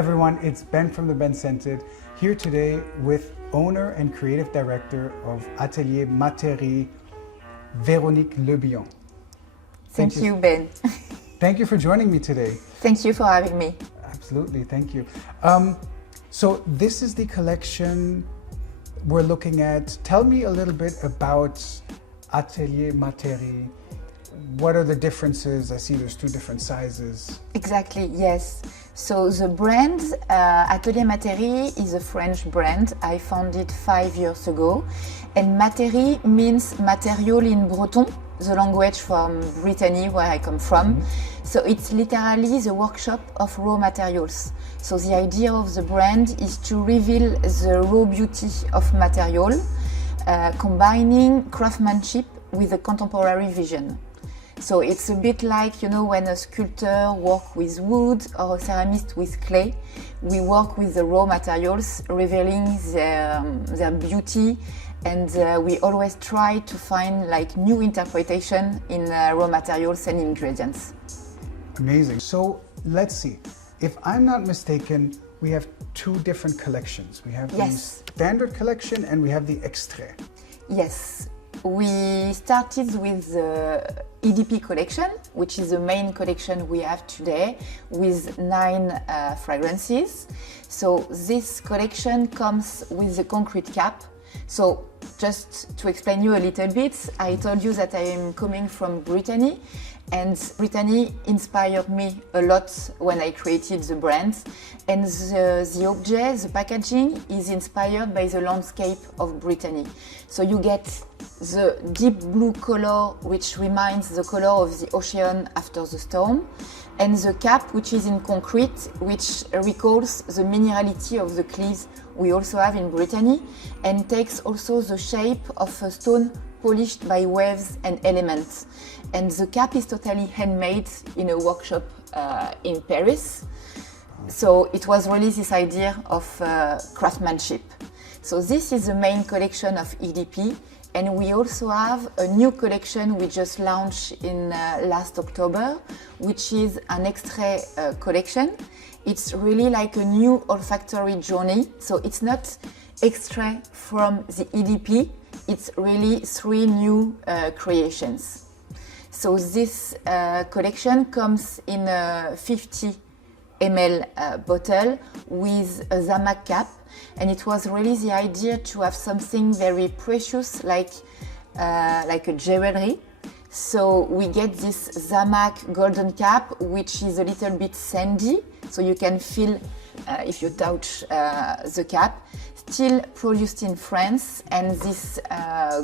everyone, it's Ben from the Ben Scented, here today with owner and creative director of Atelier Materi, Véronique Le Bihan. Thank you, Ben. Thank you for joining me today. Thank you for having me. Absolutely, thank you. So this is the collection we're looking at. Tell me a little bit about Atelier Materi. What are the differences? I see there's two different sizes. Exactly, yes. So the brand Atelier Materi is a French brand. I found it 5 years ago. And Materi means material in Breton, the language from Brittany, where I come from. Mm-hmm. So it's literally the workshop of raw materials. So the idea of the brand is to reveal the raw beauty of material, combining craftsmanship with a contemporary vision. So it's a bit like, you know, when a sculptor works with wood or a ceramist with clay, we work with the raw materials, revealing their beauty, and we always try to find like new interpretation in raw materials and ingredients. Amazing. So let's see. If I'm not mistaken, we have two different collections. We have the standard collection and we have the extrait. Yes. We started with the EDP collection, which is the main collection we have today, with 9 fragrances. So this collection comes with the concrete cap. So just to explain you a little bit, I told you that I am coming from Brittany, and Brittany inspired me a lot when I created the brand. And the object, the packaging, is inspired by the landscape of Brittany. So you get the deep blue color, which reminds the color of the ocean after the storm, and the cap, which is in concrete, which recalls the minerality of the cliffs we also have in Brittany, and takes also the shape of a stone polished by waves and elements. And the cap is totally handmade in a workshop in Paris. So it was really this idea of craftsmanship. So this is the main collection of EDP, and we also have a new collection we just launched in last October, which is an extrait collection. It's really like a new olfactory journey. So it's not extrait from the EDP, it's really 3 new creations. So this collection comes in a 50 ml bottle with a Zamac cap, and it was really the idea to have something very precious like a jewelry. So we get this Zamac golden cap, which is a little bit sandy, so you can feel if you touch the cap. Still produced in France, and this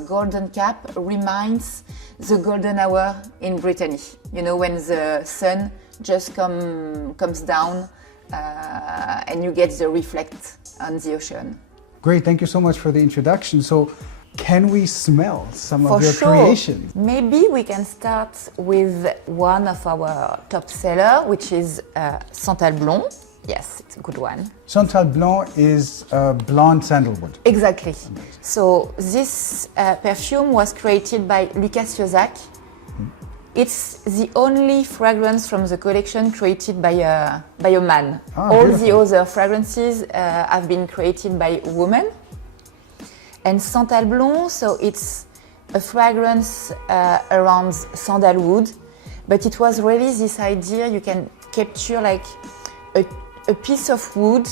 golden cap reminds the golden hour in Brittany. You know, when the sun just comes down and you get the reflect on the ocean. Great, thank you so much for the introduction. So can we smell some of your creations? Maybe we can start with one of our top seller, which is SANTAL Blonde. Yes, it's a good one. SANTAL Blonde is blonde sandalwood. Exactly. Amazing. So this perfume was created by Lucas Iosak. Mm-hmm. It's the only fragrance from the collection created by a man. All beautiful. The other fragrances have been created by women. And SANTAL Blonde, so it's a fragrance around sandalwood, but it was really this idea you can capture like a piece of wood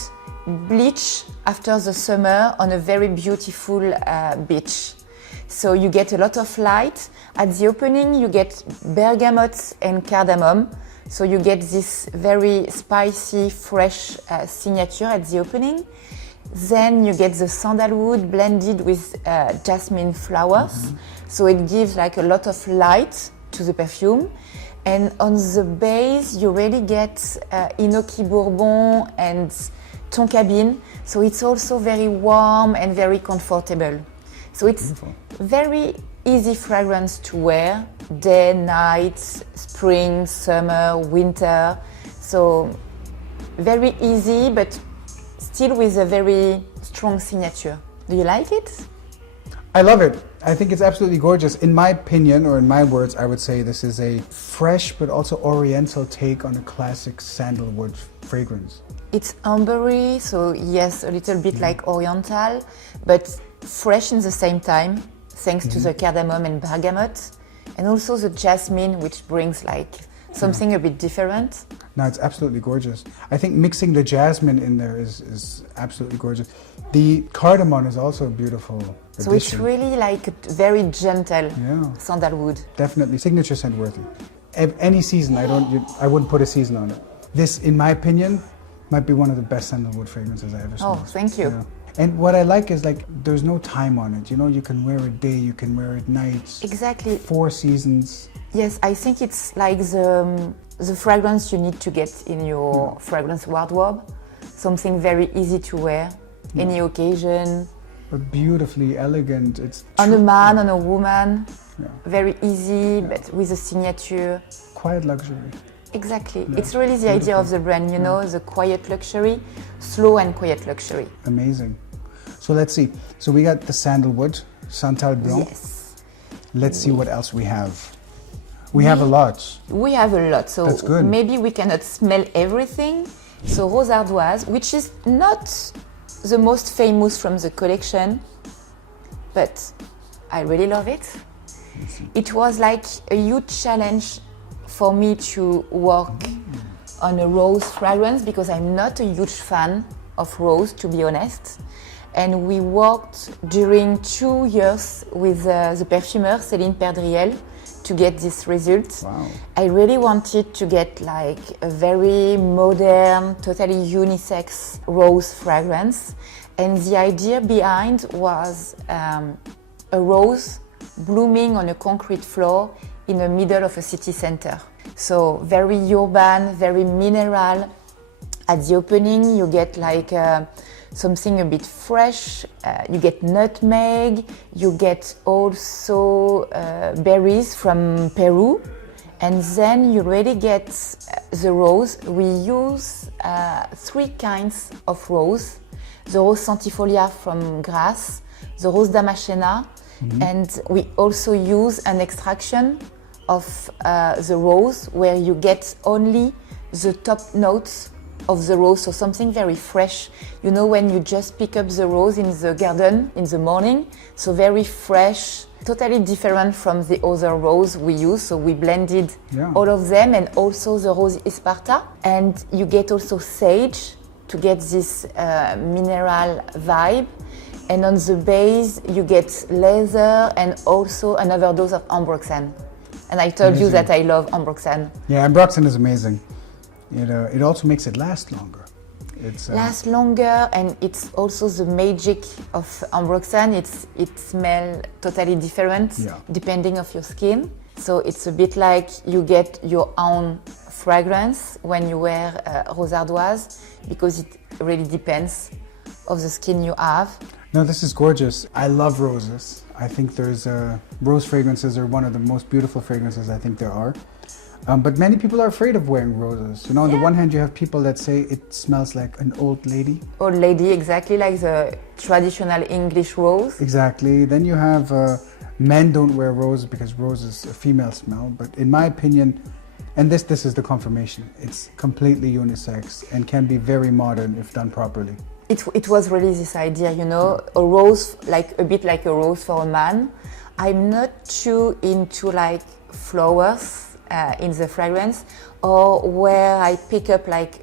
bleached after the summer on a very beautiful beach. So you get a lot of light. At the opening you get bergamot and cardamom. So you get this very spicy, fresh signature at the opening. Then you get the sandalwood blended with jasmine flowers. Mm-hmm. So it gives like a lot of light to the perfume. And on the base, you really get Inoki Bourbon and Tonkabine. So it's also very warm and very comfortable. So it's very easy fragrance to wear, day, night, spring, summer, winter. So very easy, but still with a very strong signature. Do you like it? I love it. I think it's absolutely gorgeous. In my opinion, or in my words, I would say this is a fresh but also oriental take on a classic sandalwood fragrance? It's ambery, so yes, a little bit like oriental, but fresh in the same time, thanks to the cardamom and bergamot, and also the jasmine, which brings like something a bit different. No, it's absolutely gorgeous. I think mixing the jasmine in there is absolutely gorgeous. The cardamom is also a beautiful addition. So it's really like very gentle sandalwood. Definitely signature scent worthy. Any season, I wouldn't put a season on it. This, in my opinion, might be one of the best sandalwood fragrances I ever smelled. Oh, thank you. Yeah. And what I like is like there's no time on it. You know, you can wear it day, you can wear it night. Exactly. 4 seasons. Yes, I think it's like the fragrance you need to get in your fragrance wardrobe. Something very easy to wear, any occasion. But beautifully elegant. It's on a man, on a woman. Yeah. Very easy, but with a signature. Quiet luxury. Exactly. Yeah. It's really the idea of the brand, you know, the quiet luxury, slow and quiet luxury. Amazing. So let's see. So we got the sandalwood, Santal Blanc. Yes. Let's see what else we have. We have a lot. We have a lot, so that's good. Maybe we cannot smell everything. So Rose Ardoise, which is not the most famous from the collection, but I really love it. It was like a huge challenge for me to work on a rose fragrance because I'm not a huge fan of rose, to be honest. And we worked during 2 years with the perfumer Céline Perdriel to get this result. Wow. I really wanted to get like a very modern, totally unisex rose fragrance. And the idea behind was a rose blooming on a concrete floor in the middle of a city center. So very urban, very mineral. At the opening, you get like something a bit fresh. You get nutmeg. You get also berries from Peru. And then you really get the rose. We use 3 kinds of rose. The rose centifolia from Grasse, the rose damascena, and we also use an extraction of the rose where you get only the top notes of the rose, so something very fresh. You know, when you just pick up the rose in the garden in the morning, so very fresh, totally different from the other rose we use. So we blended all of them, and also the rose Esparta. And you get also sage to get this mineral vibe. And on the base, you get leather and also an overdose of ambroxan. And I told you that I love ambroxan. Yeah, ambroxan is amazing. It also makes it last longer. Lasts longer, and it's also the magic of ambroxan. It smells totally different depending of your skin. So it's a bit like you get your own fragrance when you wear Rose Ardoise, because it really depends of the skin you have. No, this is gorgeous. I love roses. I think there's rose fragrances are one of the most beautiful fragrances I think there are. But many people are afraid of wearing roses. You know, on the one hand, you have people that say it smells like an old lady. Old lady, exactly like the traditional English rose. Exactly. Then you have men don't wear roses because rose is a female smell. But in my opinion, and this is the confirmation, it's completely unisex and can be very modern if done properly. It was really this idea, you know, a rose, like a bit like a rose for a man. I'm not too into like flowers in the fragrance, or where I pick up like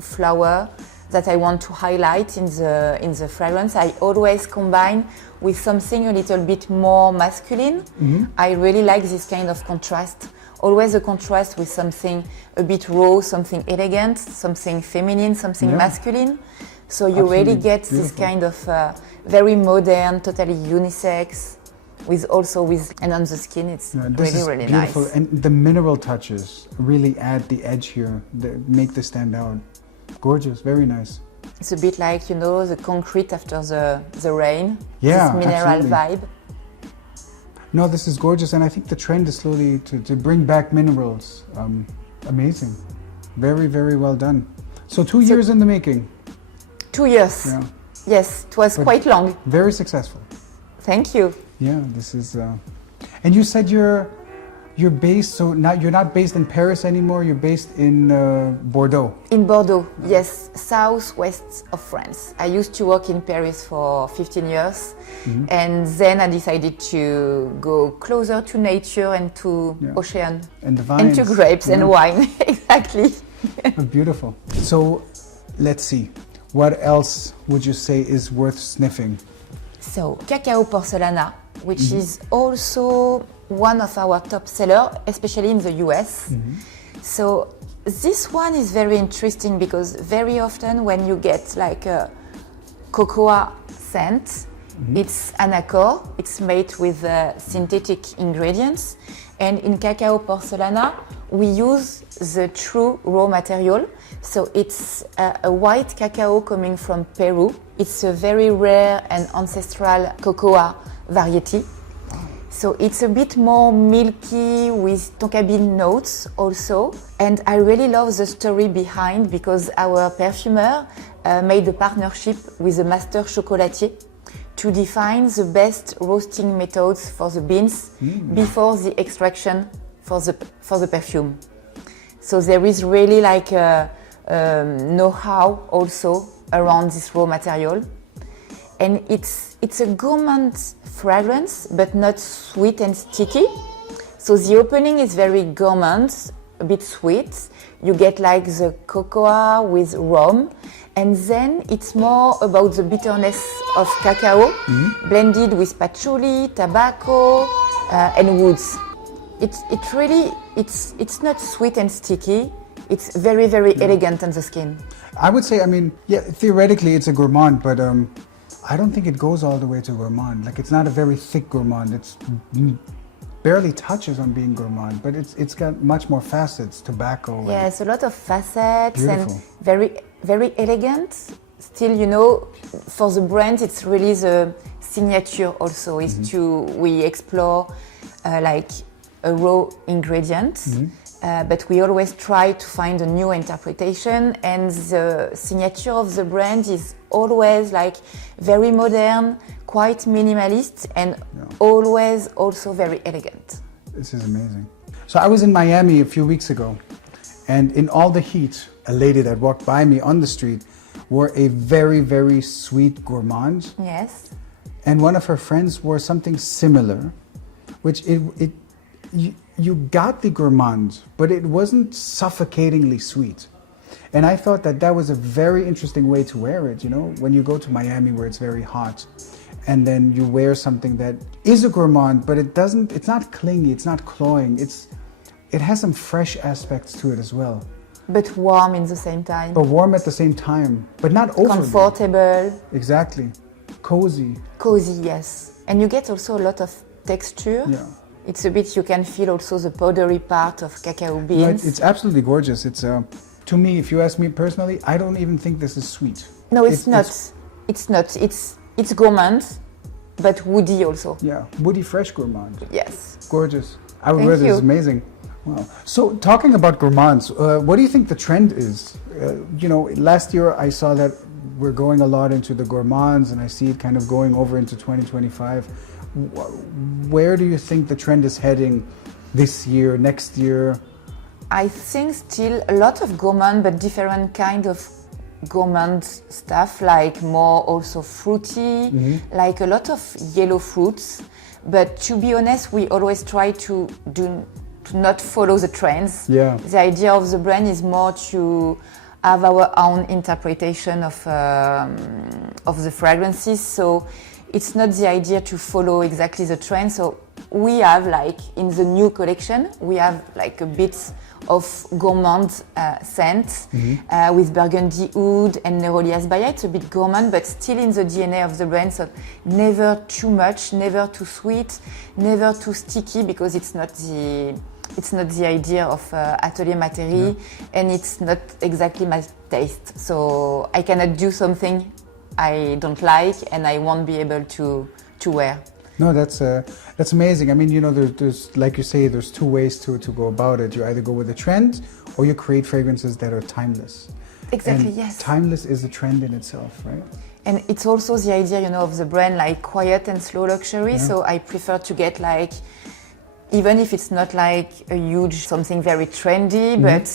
flower that I want to highlight in the fragrance. I always combine with something a little bit more masculine. I really like this kind of contrast. Always a contrast with something a bit raw, something elegant, something feminine, something masculine. So you really get this kind of very modern, totally unisex, and on the skin it's really beautiful. nice. And the mineral touches really add the edge here, make this stand out. Gorgeous, very nice. It's a bit like, you know, the concrete after the rain, this mineral vibe. No, this is gorgeous, and I think the trend is slowly to bring back minerals. Amazing. Very, very well done. So 2 years in the making. 2 years. Yeah. Yes, it was quite long. Very successful. Thank you. Yeah, this is... And you said you're you're based, so now you're not based in Paris anymore, you're based in Bordeaux. In Bordeaux, yes, southwest of France. I used to work in Paris for 15 years, and then I decided to go closer to nature and to ocean. And the vines. And to grapes and wine, exactly. Beautiful. So let's see, what else would you say is worth sniffing? So, CACAO Porcelana, which is also one of our top sellers, especially in the US. So this one is very interesting because very often when you get like a cocoa scent, it's an accord, it's made with synthetic ingredients. And in CACAO Porcelana, we use the true raw material. So it's a white cacao coming from Peru. It's a very rare and ancestral cocoa variety. So it's a bit more milky with tonka bean notes also. And I really love the story behind because our perfumer made a partnership with a master chocolatier to define the best roasting methods for the beans before the extraction for the perfume. So there is really like a know-how also around this raw material. And it's a gourmand fragrance, but not sweet and sticky. So the opening is very gourmand, a bit sweet. You get like the cocoa with rum, and then it's more about the bitterness of cacao, blended with patchouli, tobacco, and woods. It's not sweet and sticky. It's very, very elegant on the skin. I would say, I mean, yeah, theoretically it's a gourmand, but I don't think it goes all the way to gourmand. Like, it's not a very thick gourmand. It's barely touches on being gourmand, but it's got much more facets, tobacco. Yes, a lot of facets. Beautiful. And very, very elegant. Still, you know, for the brand, it's really the signature also is we explore like a raw ingredient. But we always try to find a new interpretation, and the signature of the brand is always like very modern, quite minimalist, and always also very elegant. This is amazing. So I was in Miami a few weeks ago, and in all the heat, a lady that walked by me on the street wore a very, very sweet gourmand. Yes. And one of her friends wore something similar, which you got the gourmand, but it wasn't suffocatingly sweet. And I thought that was a very interesting way to wear it, you know, when you go to Miami where it's very hot, and then you wear something that is a gourmand, but it's not clingy, it's not cloying, it has some fresh aspects to it as well. But warm in the same time. But warm at the same time, but not overly. Comfortable. Exactly. Cozy. Cozy, yes. And you get also a lot of texture. Yeah. It's a bit, you can feel also the powdery part of cacao beans. No, it's absolutely gorgeous. It's to me, if you ask me personally, I don't even think this is sweet. No, it's not. It's not. It's gourmand, but woody also. Yeah, woody fresh gourmand. Yes. Gorgeous. I would wear this. It's amazing. Wow. So talking about gourmands, what do you think the trend is? You know, last year I saw that we're going a lot into the gourmands, and I see it kind of going over into 2025. Where do you think the trend is heading this year, next year? I think still a lot of gourmand, but different kind of gourmand stuff, like more also fruity, like a lot of yellow fruits. But to be honest, we always try to not follow the trends. Yeah. The idea of the brand is more to have our own interpretation of the fragrances. So it's not the idea to follow exactly the trend. So we have like in the new collection, we have like a bit of gourmand scent with Burgundy Oud and Neroli HASBAYA. It's a bit gourmand, but still in the DNA of the brand. So never too much, never too sweet, never too sticky, because it's not the idea of Atelier Materi, and it's not exactly my taste. So I cannot do something I don't like and I won't be able to wear. No, that's amazing. I mean, you know, there's like you say, there's two ways to go about it. You either go with the trend, or you create fragrances that are timeless. Exactly, and yes. Timeless is a trend in itself, right? And it's also the idea, you know, of the brand, like quiet and slow luxury. So I prefer to get like even if it's not like a huge something very trendy, but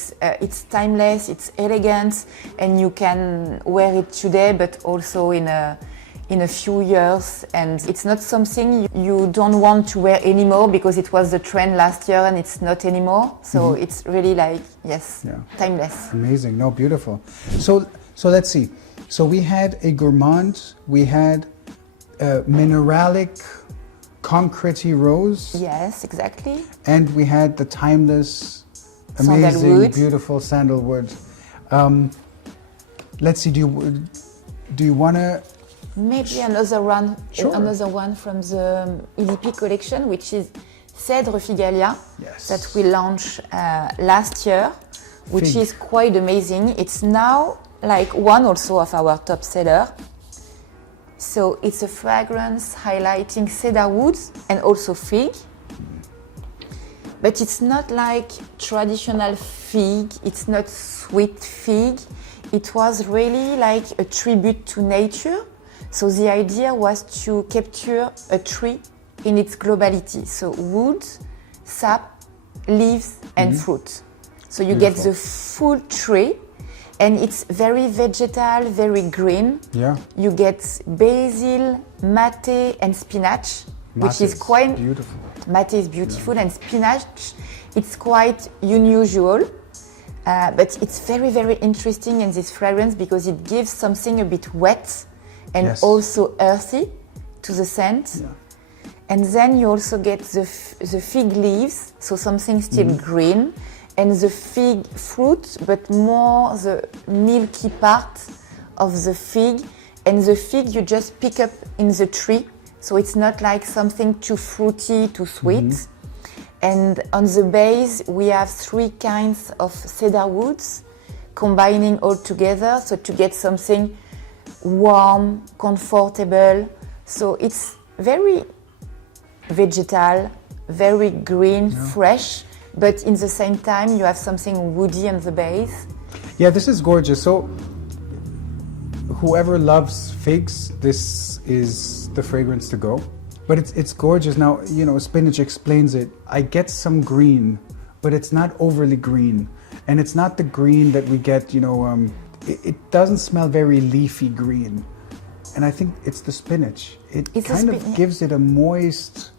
it's timeless, it's elegant, and you can wear it today, but also in a few years. And it's not something you don't want to wear anymore because it was the trend last year and it's not anymore. So it's really like, yes, timeless. Amazing, no, beautiful. So let's see. So we had a gourmand, we had a mineralic concretey rose. Yes, exactly. And we had the timeless, amazing, sandalwood. Beautiful sandalwood. Let's see, do you want to... Maybe another one, Sure. another one from the EDP collection, which is CEDRE FIGALIA, Yes. that we launched last year, which Fig. is quite amazing. It's now like one also of our top seller. So it's a fragrance highlighting cedar woods and also fig. But it's not like traditional fig, it's not sweet fig. It was really like a tribute to nature. So the idea was to capture a tree in its globality. So wood, sap, leaves and fruit. So you get the full tree, and it's very vegetal, very green. Yeah. You get basil, mate and spinach, which is quite beautiful. Mate is beautiful and spinach, it's quite unusual. But it's very, very interesting in this fragrance because it gives something a bit wet and also earthy to the scent. Yeah. And then you also get the fig leaves, so something still green, and the fig fruit, but more the milky part of the fig. And the fig you just pick up in the tree, so it's not like something too fruity, too sweet. And on the base we have 3 kinds of cedar woods combining all together, so to get something warm, comfortable. So it's very vegetal, very green, fresh, but in the same time you have something woody on the base. Yeah, this is gorgeous. So whoever loves figs, this is the fragrance to go. But it's gorgeous. Now, you know, spinach explains it. I get some green, but it's not overly green. And it's not the green that we get, you know, it doesn't smell very leafy green. And I think it's the spinach. It kind of gives it a moist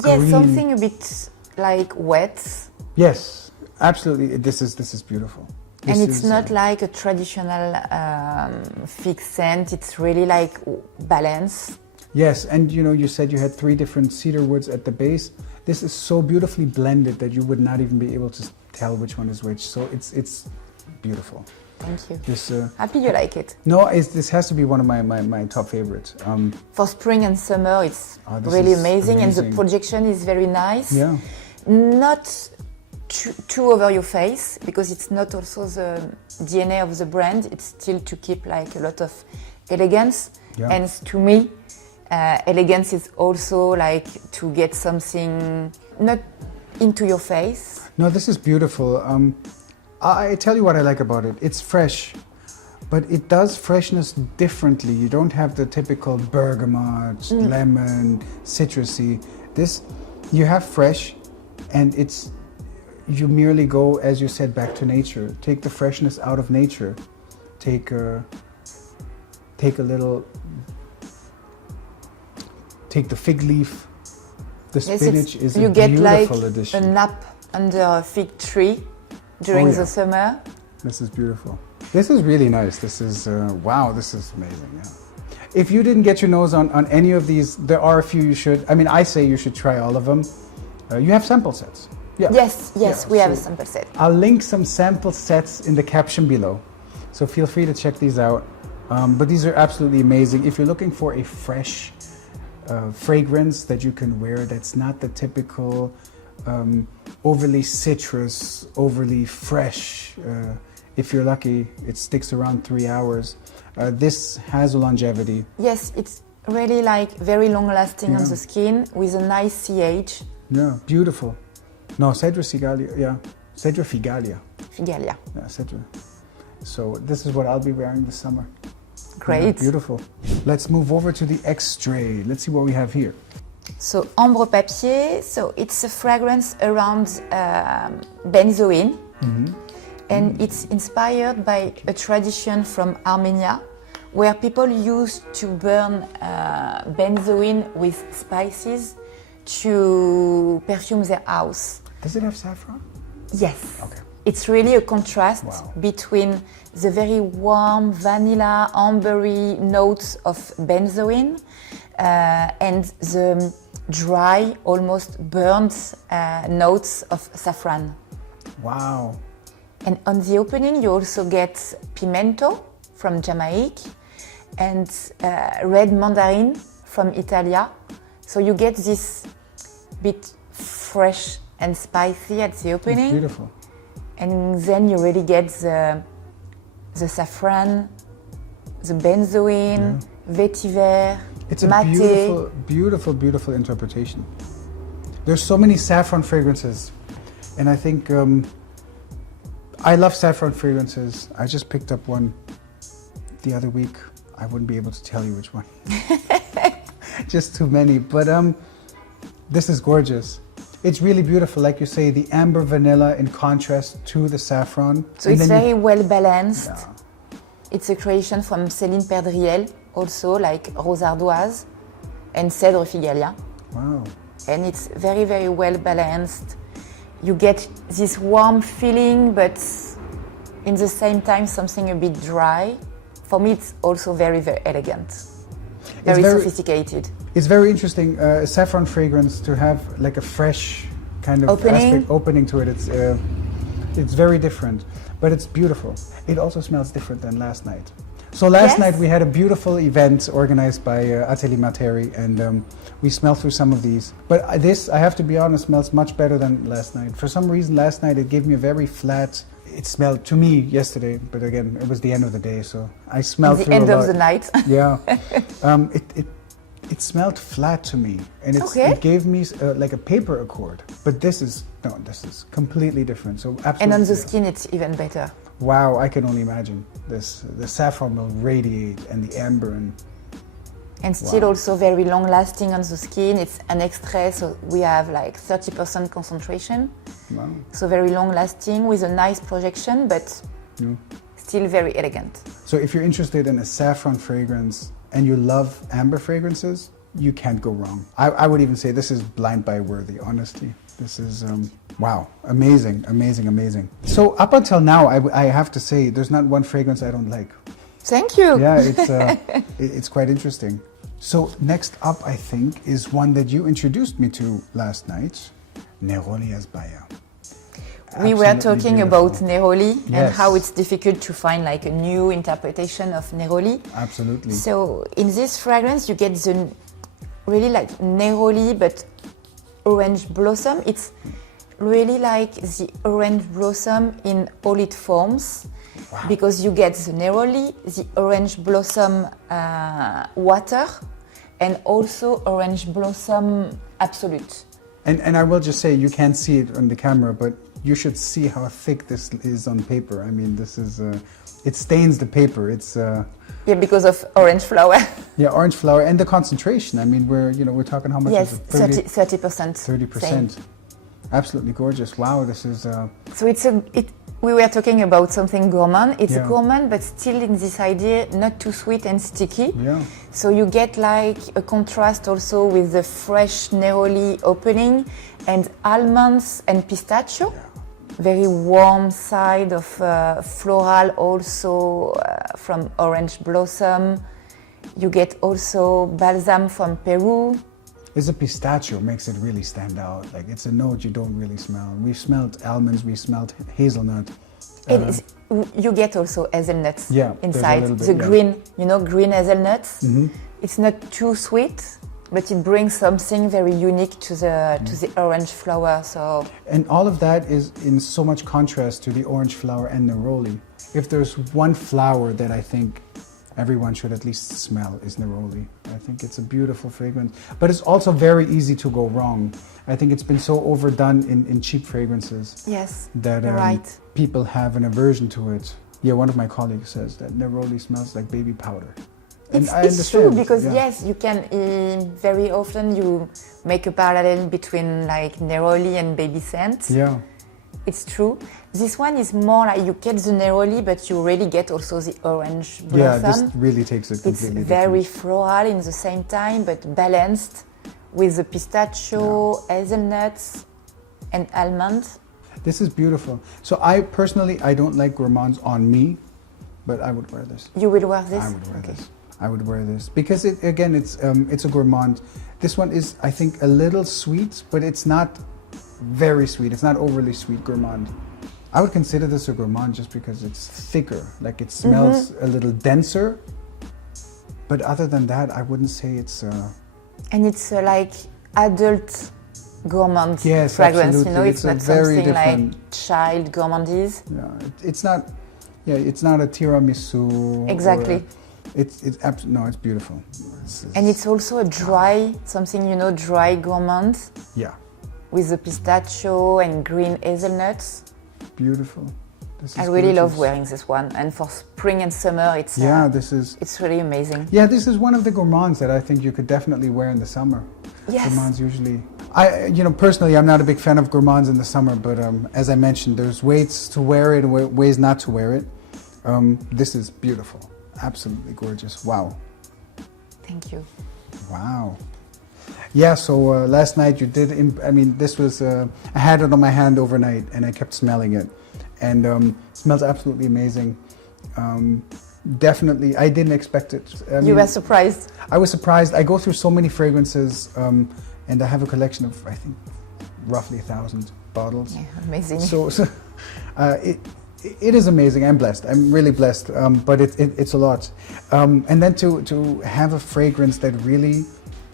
green. Yes, something a bit like wet. Yes, absolutely. This is beautiful. And it's not like a traditional fig scent. It's really like balance. Yes, and you know, you said you had 3 different cedar woods at the base. This is so beautifully blended that you would not even be able to tell which one is which. So it's beautiful. Thank you. This, Happy you like it. No, this has to be one of my top favorites. For spring and summer, it's really amazing, and the projection is very nice. Yeah. Not too over your face, because it's not also the DNA of the brand. It's still to keep like a lot of elegance. Yeah. And to me, elegance is also like to get something not into your face. No, this is beautiful. I tell you what I like about it. It's fresh, but it does freshness differently. You don't have the typical bergamot, lemon, citrusy. This, you have fresh, and you merely go, as you said, back to nature. Take the freshness out of nature. Take a little. Take the fig leaf. The spinach is a beautiful addition. A nap under a fig tree during the summer. This is beautiful. This is really nice. This is, wow, this is amazing. Yeah. If you didn't get your nose on any of these, there are a few you should, I mean, I say you should try all of them. You have sample sets. Yeah. Yes, we have a sample set. I'll link some sample sets in the caption below. So feel free to check these out. But these are absolutely amazing. If you're looking for a fresh fragrance that you can wear, that's not the typical overly citrus, overly fresh. If you're lucky, it sticks around 3 hours. This has a longevity. Yes, it's really like very long lasting on the skin with a nice CH. Yeah, beautiful. No, CEDRE FIGALIA, yeah. CEDRE FIGALIA. FIGALIA. Yeah, CEDRE. So this is what I'll be wearing this summer. Great. Yeah, beautiful. Let's move over to the extrait. Let's see what we have here. So Ambre Papier, so it's a fragrance around benzoin, and it's inspired by a tradition from Armenia, where people used to burn benzoin with spices to perfume their house. Does it have saffron? Yes. Okay. It's really a contrast between the very warm vanilla, ambery notes of benzoin and the dry, almost burnt notes of saffron. Wow. And on the opening, you also get pimento from Jamaica and red mandarin from Italia. So you get this bit fresh and spicy at the opening. It's beautiful. And then you really get the saffron, the benzoin, vetiver, it's a mate. beautiful, beautiful, beautiful interpretation. There's so many saffron fragrances, and I think I love saffron fragrances. I just picked up one the other week. I wouldn't be able to tell you which one. Just too many, but this is gorgeous. It's really beautiful, like you say, the amber vanilla in contrast to the saffron. So it's very well balanced. Yeah. It's a creation from Céline Perdriel, also like Rose Ardoise and CEDRE FIGALIA. Wow. And it's very, very well balanced. You get this warm feeling, but in the same time something a bit dry. For me, it's also very, very elegant, very sophisticated. It's very interesting, saffron fragrance to have like a fresh kind of opening to it. It's very different, but it's beautiful. It also smells different than last night. So last night we had a beautiful event organized by Atelier Materi, and we smelled through some of these. But this, I have to be honest, smells much better than last night. For some reason last night it gave me a very flat, it smelled to me yesterday, but again, it was the end of the day, so I smelled through a lot. The end of the night. Yeah. It smelled flat to me, and it gave me like a paper accord. But this is completely different. So absolutely. And on the skin, it's even better. Wow, I can only imagine this. The saffron will radiate, and the amber, and still also very long lasting on the skin. It's an extrait, so we have like 30% concentration. Wow. So very long lasting with a nice projection, but still very elegant. So if you're interested in a saffron fragrance and you love amber fragrances, you can't go wrong. I would even say this is blind buy worthy, honestly. This is, wow, amazing, amazing, amazing. So up until now, I have to say, there's not one fragrance I don't like. Thank you. Yeah, it's quite interesting. So next up, I think, is one that you introduced me to last night, Neroli HASBAYA. We were talking about Neroli and how it's difficult to find like a new interpretation of Neroli. Absolutely. So in this fragrance, you get the really like Neroli, but orange blossom. It's really like the orange blossom in all its forms, because you get the Neroli, the orange blossom water, and also orange blossom absolute. And I will just say, you can't see it on the camera, but you should see how thick this is on paper. I mean, this is, it stains the paper. It's yeah, because of orange flower. Yeah, orange flower and the concentration. I mean, we're talking how much is it? 30%. 30%. Same. Absolutely gorgeous. Wow, this is. So we were talking about something gourmand. It's gourmand, but still in this idea, not too sweet and sticky. Yeah. So you get like a contrast also with the fresh Neroli opening and almonds and pistachio. Yeah. Very warm side of floral also from orange blossom. You get also balsam from Peru. It's a pistachio, makes it really stand out. Like, it's a note you don't really smell. We've smelled almonds, we smelled hazelnut. You get also hazelnuts inside. Bit, green, green hazelnuts. Mm-hmm. It's not too sweet, but it brings something very unique to the orange flower. So. And all of that is in so much contrast to the orange flower and Neroli. If there's one flower that I think everyone should at least smell, is Neroli. I think it's a beautiful fragrance, but it's also very easy to go wrong. I think it's been so overdone in cheap fragrances. Yes, that you're right. People have an aversion to it. Yeah, one of my colleagues says that Neroli smells like baby powder. And I it's true, understand, because yeah. yes, you can, very often you make a parallel between like Neroli and baby scent. Yeah. It's true. This one is more like you get the Neroli, but you really get also the orange blossom. Yeah, this really takes a completely It's very different... floral in the same time, but balanced with the pistachio, hazelnuts, and almond. This is beautiful. So I personally, I don't like gourmands on me, but I would wear this. You will wear this? I would wear this. I would wear this because it, again, it's a gourmand. This one is, I think, a little sweet, but it's not very sweet. It's not overly sweet gourmand. I would consider this a gourmand just because it's thicker, like it smells a little denser. But other than that, I wouldn't say it's. And it's like adult gourmand Yes, fragrance. absolutely. You know, it's not very something different. like child gourmandise. Yeah, it's not. Yeah, it's not a tiramisu. Exactly. No, it's beautiful. And it's also a dry, something, you know, dry gourmand. Yeah. With the pistachio and green hazelnuts. Beautiful. This is I really love gorgeous. wearing this one, and for spring and summer, it's it's really amazing. Yeah, this is one of the gourmands that I think you could definitely wear in the summer. Yes. Gourmands usually. Personally, I'm not a big fan of gourmands in the summer, but as I mentioned, there's ways to wear it and ways not to wear it. This is beautiful, absolutely gorgeous. Wow. Thank you. Wow. Yeah, so last night you did, this was, I had it on my hand overnight and I kept smelling it. And it smells absolutely amazing. Definitely, I didn't expect it. You were surprised? I was surprised. I go through so many fragrances and I have a collection of, I think, roughly 1,000 bottles. Yeah, amazing. So it is amazing. I'm blessed. I'm really blessed, but it's a lot. And then to have a fragrance that really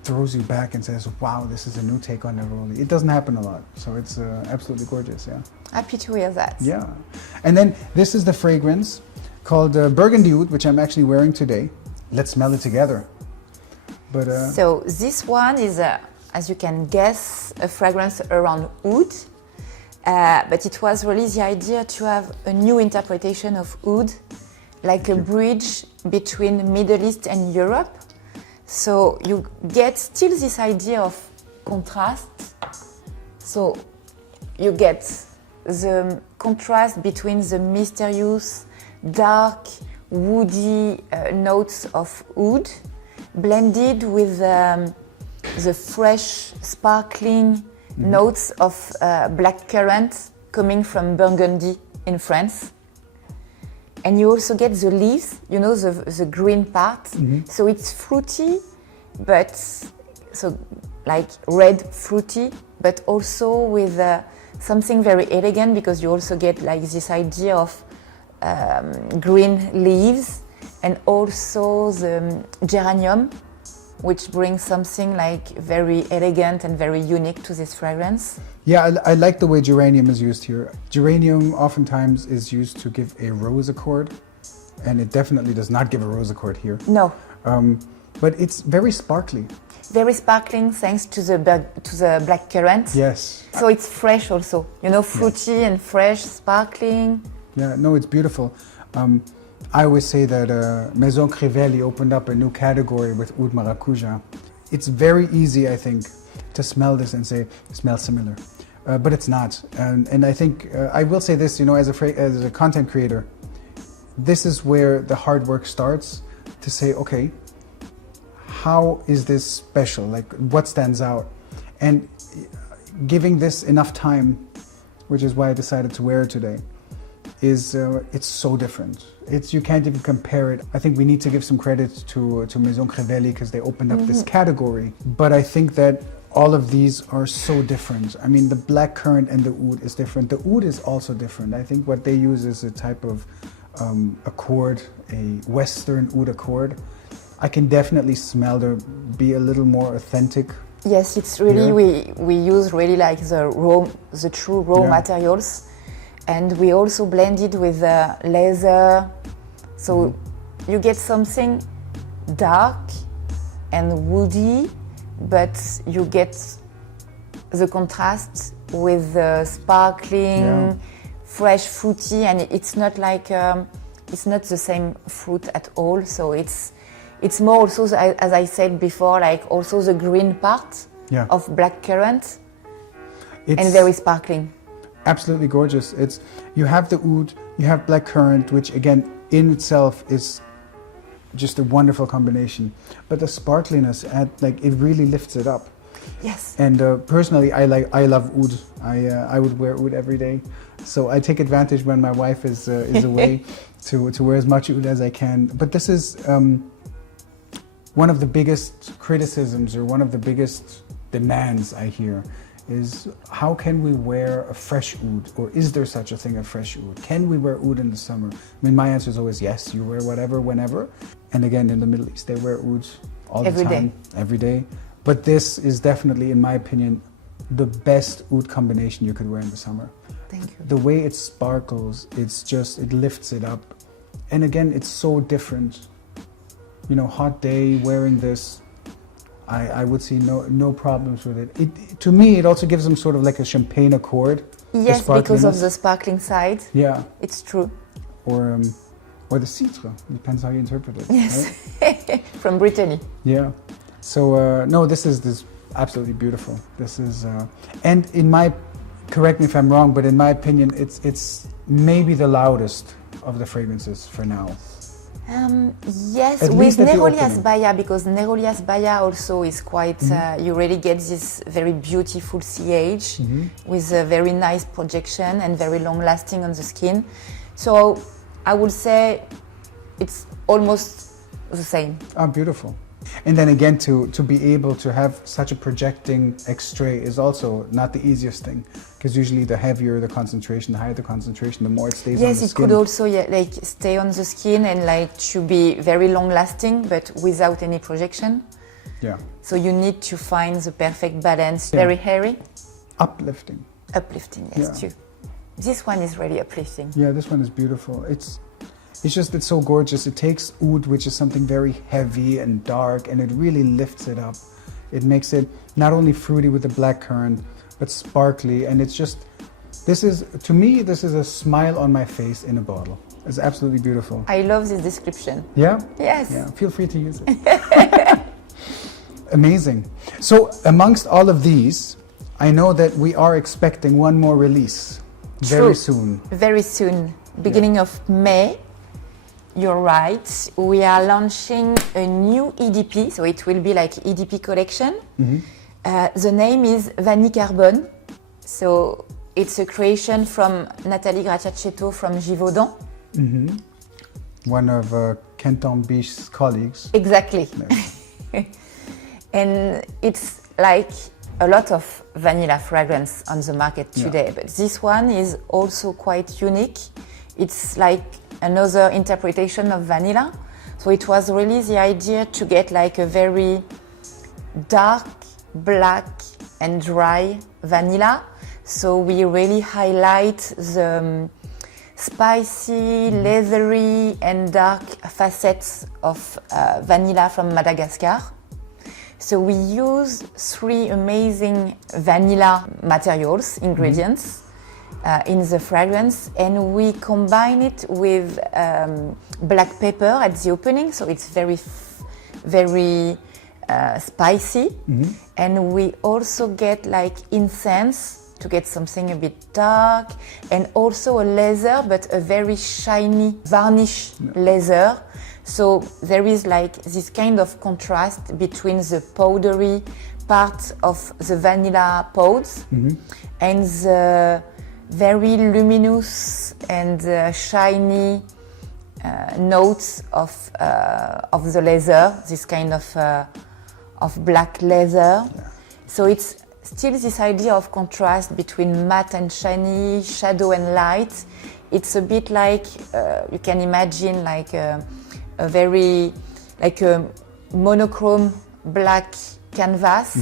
throws you back and says, wow, this is a new take on Neroli. It doesn't happen a lot, so it's absolutely gorgeous, yeah. Happy to hear that. Yeah. And then this is the fragrance called Burgundy Oud, which I'm actually wearing today. Let's smell it together. But so this one is, as you can guess, a fragrance around oud. But it was really the idea to have a new interpretation of oud, like a bridge between Middle East and Europe. So you get still this idea of contrast. So you get the contrast between the mysterious, dark, woody notes of oud, blended with the fresh, sparkling notes of black currant coming from Burgundy in France. And you also get the leaves, you know, the green part. So it's fruity, but so like red fruity, but also with something very elegant, because you also get like this idea of green leaves, and also the geranium, which brings something like very elegant and very unique to this fragrance. yeah, I like the way geranium is used here. Geranium oftentimes is used to give a rose accord, and it definitely does not give a rose accord here. No. But it's very sparkly. Very sparkling thanks to the black currant. Yes. So it's fresh also, you know, fruity and fresh, sparkling. Yeah, no, it's beautiful. I always say that Maison Crivelli opened up a new category with Oud Maracuja. It's very easy, I think, to smell this and say, it smells similar. But it's not. And I think, I will say this, you know, as a content creator, this is where the hard work starts, to say, okay, how is this special? Like, what stands out? And giving this enough time, which is why I decided to wear it today, is it's so different. You can't even compare it. I think we need to give some credit to Maison Crivelli, because they opened up this category. But I think that all of these are so different. I mean, the black currant and the oud is different. The oud is also different. I think what they use is a type of accord, a Western oud accord. I can definitely smell there be a little more authentic. Yes, it's really, we use really like the true raw materials. And we also blend it with leather. So you get something dark and woody, but you get the contrast with the sparkling, fresh, fruity, and it's not like, it's not the same fruit at all. So it's it's more also, as I said before, like also the green part of black currant, and very sparkling. Absolutely gorgeous. You have the oud, you have black currant, which again in itself is just a wonderful combination. But the sparkliness, it really lifts it up. Yes. And personally, I love oud. I would wear oud every day. So I take advantage when my wife is away to wear as much oud as I can. But this is one of the biggest criticisms, or one of the biggest demands I hear, is how can we wear a fresh oud, or is there such a thing as fresh oud? Can we wear oud in the summer? I mean, my answer is always yes, you wear whatever, whenever. And again, in the Middle East, they wear oud all the time, every day. But this is definitely, in my opinion, the best oud combination you could wear in the summer. Thank you. The way it sparkles, it lifts it up. And again, it's so different. You know, hot day, wearing this, I would see no problems with it. To me, it also gives them sort of like a champagne accord. Yes, because of the sparkling side. Yeah. It's true. Or the CEDRE, depends how you interpret it. Yes, right? From Brittany. Yeah. So, no, this is absolutely beautiful. This is, and correct me if I'm wrong, but in my opinion, it's maybe the loudest of the fragrances for now. Yes, with NEROLI HASBAYA, because NEROLI HASBAYA also is quite, you really get this very beautiful CH with a very nice projection and very long lasting on the skin. So I would say it's almost the same. Oh, beautiful. And then again, to be able to have such a projecting extrait is also not the easiest thing, because usually the heavier the concentration, the higher the concentration, the more it stays on the skin. Yes, it could also stay on the skin and to be very long lasting, but without any projection. Yeah. So you need to find the perfect balance. Yeah. Very hairy. Uplifting. Uplifting, yes, too. This one is really uplifting. Yeah, this one is beautiful. It's so gorgeous. It takes oud, which is something very heavy and dark, and it really lifts it up. It makes it not only fruity with the black currant, but sparkly. And it's just, to me, this is a smile on my face in a bottle. It's absolutely beautiful. I love this description. Yeah? Yes. Yeah, feel free to use it. Amazing. So amongst all of these, I know that we are expecting one more release very soon. Very soon. Beginning of May. You're right. We are launching a new EDP, so it will be like EDP collection. The name is Vanille Carbone. So it's a creation from Nathalie Gratiaccetto from Givaudan. One of Canton Biche's colleagues. Exactly. And it's like a lot of vanilla fragrance on the market today, but this one is also quite unique. It's like another interpretation of vanilla. So it was really the idea to get like a very dark, black and dry vanilla. So we really highlight the spicy, leathery and dark facets of vanilla from Madagascar. So we use 3 amazing vanilla materials, ingredients, in the fragrance, and we combine it with black pepper at the opening, so it's very spicy. And we also get like incense to get something a bit dark, and also a leather, but a very shiny varnish leather. So there is like this kind of contrast between the powdery part of the vanilla pods and the very luminous and shiny notes of the leather, this kind of black leather. So it's still this idea of contrast between matte and shiny, shadow and light. It's a bit like, you can imagine like a very, like a monochrome black canvas,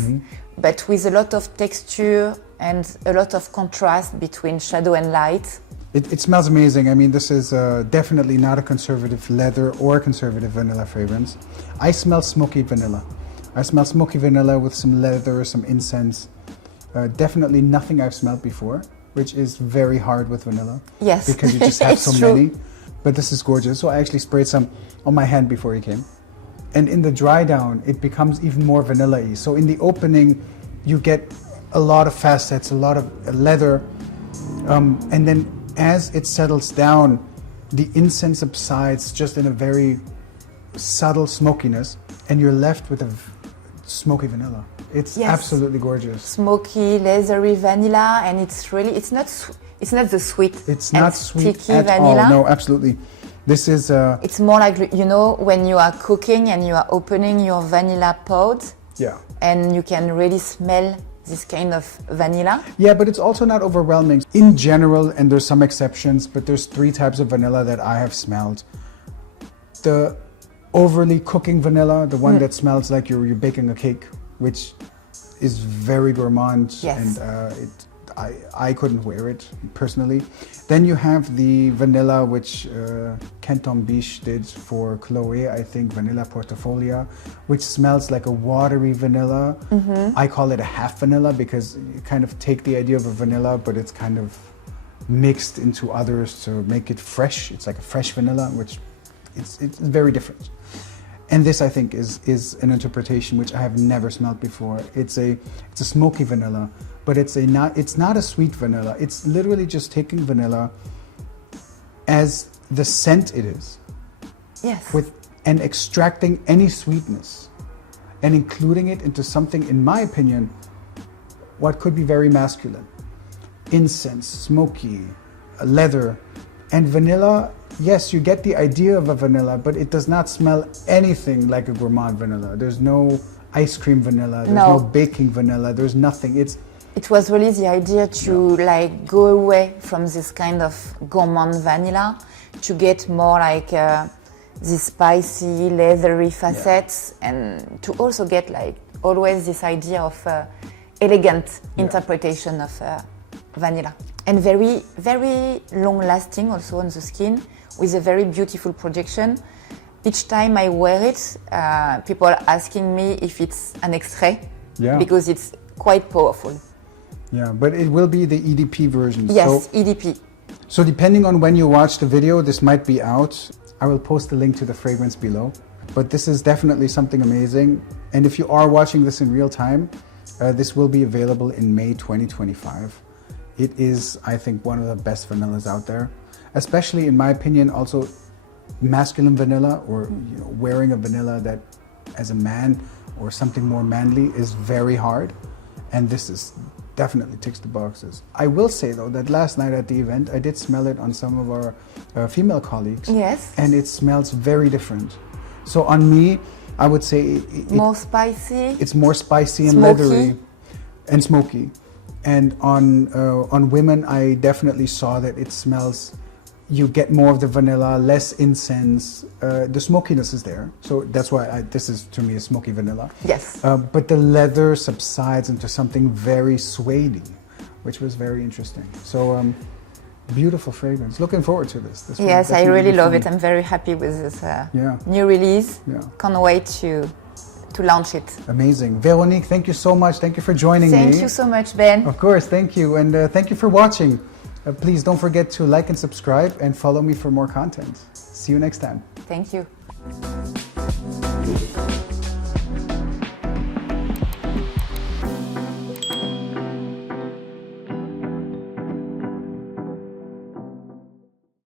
but with a lot of texture and a lot of contrast between shadow and light. It smells amazing. I mean, this is definitely not a conservative leather or a conservative vanilla fragrance. I smell smoky vanilla. I smell smoky vanilla with some leather, some incense. Definitely nothing I've smelled before, which is very hard with vanilla. Yes, because you just have so true. many. But this is gorgeous. So I actually sprayed some on my hand before you came. And in the dry down, it becomes even more vanilla-y. So in the opening, you get a lot of facets, a lot of leather. And then as it settles down, the incense subsides just in a very subtle smokiness, and you're left with a smoky vanilla. It's absolutely gorgeous. Smoky, leathery vanilla, and it's not the sweet. It's not sweet sticky at vanilla. all. No, absolutely. This is. It's more like, you know, when you are cooking and you are opening your vanilla pod. Yeah. And you can really smell this kind of vanilla. Yeah, but it's also not overwhelming. In general, and there's some exceptions, but there's 3 types of vanilla that I have smelled. The overly cooking vanilla, the one that smells like you're baking a cake, which is very gourmand, yes. And I couldn't wear it personally. Then you have the vanilla, which Canton Biche did for Chloe, I think, Vanilla Portfolio, which smells like a watery vanilla. I call it a half vanilla because you kind of take the idea of a vanilla, but it's kind of mixed into others to make it fresh. It's like a fresh vanilla, which it's very different. And this, I think, is an interpretation which I have never smelled before. It's a smoky vanilla, but it's not a sweet vanilla. It's literally just taking vanilla as the scent it is. Yes. And extracting any sweetness and including it into something, in my opinion, what could be very masculine. Incense, smoky, leather, and vanilla. Yes, you get the idea of a vanilla, but it does not smell anything like a gourmand vanilla. There's no ice cream vanilla, there's no baking vanilla, there's nothing. It was really the idea to like go away from this kind of gourmand vanilla to get more like these spicy, leathery facets, and to also get like always this idea of elegant interpretation of vanilla. And very, very long lasting also on the skin, with a very beautiful projection. Each time I wear it, people are asking me if it's an extrait, because it's quite powerful. Yeah, but it will be the EDP version. Yes, so, EDP. So depending on when you watch the video, this might be out. I will post the link to the fragrance below. But this is definitely something amazing. And if you are watching this in real time, this will be available in May 2025. It is, I think, one of the best vanillas out there. Especially, in my opinion, also masculine vanilla, or wearing a vanilla that, as a man or something more manly, is very hard. And this is definitely ticks the boxes. I will say though that last night at the event, I did smell it on some of our female colleagues. Yes. And it smells very different. So on me, I would say more spicy. It's more spicy and leathery and smoky. And on women, I definitely saw that it smells. You get more of the vanilla, less incense. The smokiness is there, so that's why this is, to me, a smoky vanilla. Yes. But the leather subsides into something very suede-y, which was very interesting. So beautiful fragrance. Looking forward to this. Yes, I really love it. I'm very happy with this new release. Yeah. Can't wait to launch it. Amazing. Véronique, thank you so much. Thank you for joining me. Thank you so much, Ben. Of course, thank you. And thank you for watching. Please don't forget to like and subscribe and follow me for more content. See you next time. Thank you.